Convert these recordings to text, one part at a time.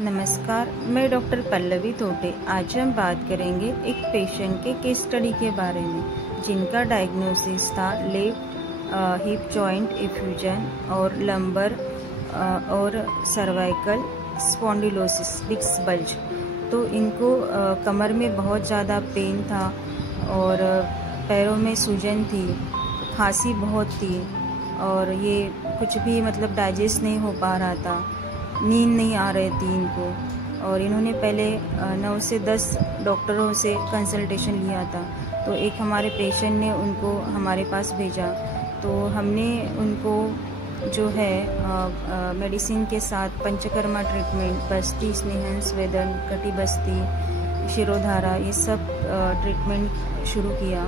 नमस्कार, मैं डॉक्टर पल्लवी तोटे। आज हम बात करेंगे एक पेशेंट के केस स्टडी के बारे में जिनका डायग्नोसिस था लेफ्ट हिप जॉइंट इफ्यूजन और लंबर और सर्वाइकल स्पॉन्डिलोसिस डिस्क बल्ज। तो इनको कमर में बहुत ज़्यादा पेन था और पैरों में सूजन थी, खांसी बहुत थी और ये कुछ भी मतलब डाइजेस्ट नहीं हो पा रहा था, नींद नहीं आ रही थी इनको। और इन्होंने पहले 9 से 10 डॉक्टरों से कंसल्टेशन लिया था। तो एक हमारे पेशेंट ने उनको हमारे पास भेजा, तो हमने उनको जो है मेडिसिन के साथ पंचकर्मा ट्रीटमेंट, बस्ती, स्नेहन, स्वेदन, कटी बस्ती, शिरोधारा, ये सब ट्रीटमेंट शुरू किया।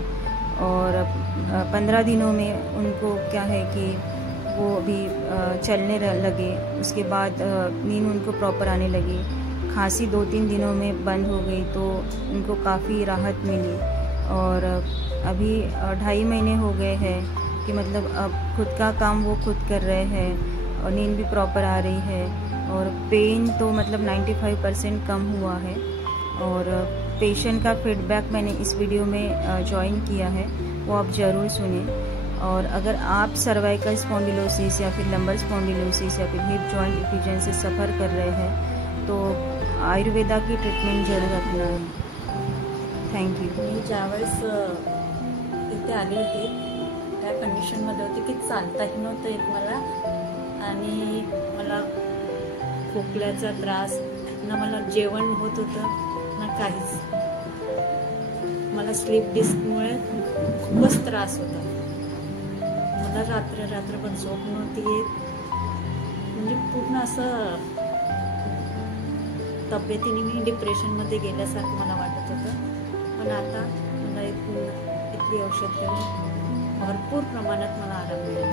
और 15 दिनों में उनको क्या है कि वो भी चलने लगे। उसके बाद नींद उनको प्रॉपर आने लगी। खांसी 2-3 दिनों में बंद हो गई, तो उनको काफ़ी राहत मिली। और अभी 2.5 महीने हो गए हैं कि मतलब अब खुद का काम वो खुद कर रहे हैं और नींद भी प्रॉपर आ रही है और पेन तो मतलब 95% कम हुआ है। और पेशेंट का फीडबैक मैंने इस वीडियो में जॉइन किया है, वो आप ज़रूर सुनें। और अगर आप सर्वाइकल स्पॉन्डिलोसिस या फिर लंबर स्पॉन्डिलोसिस या फिर हिप जॉइंट इफ्यूजन से सफ़र कर रहे हैं तो आयुर्वेदा की ट्रीटमेंट जरूर अपनाएं। Thank you. मी ज्यावेळेस इथे आले होते त्या कंडिशनमध्ये होते की चालताही नव्हतं येत मला आणि मला खोकल्याचा त्रास, ना मला जेवण होत होतं ना काहीच। मला स्लीप डिस्कमुळे खूपच त्रास होता। मला रात्रभर झोप नव्हती येत, म्हणजे पूर्ण असं तब्येतीने मी डिप्रेशनमध्ये गेल्यासारखं मला वाटत होतं। पण आता मला इतकी औषध घेऊन भरपूर प्रमाणात मला आराम मिळाला।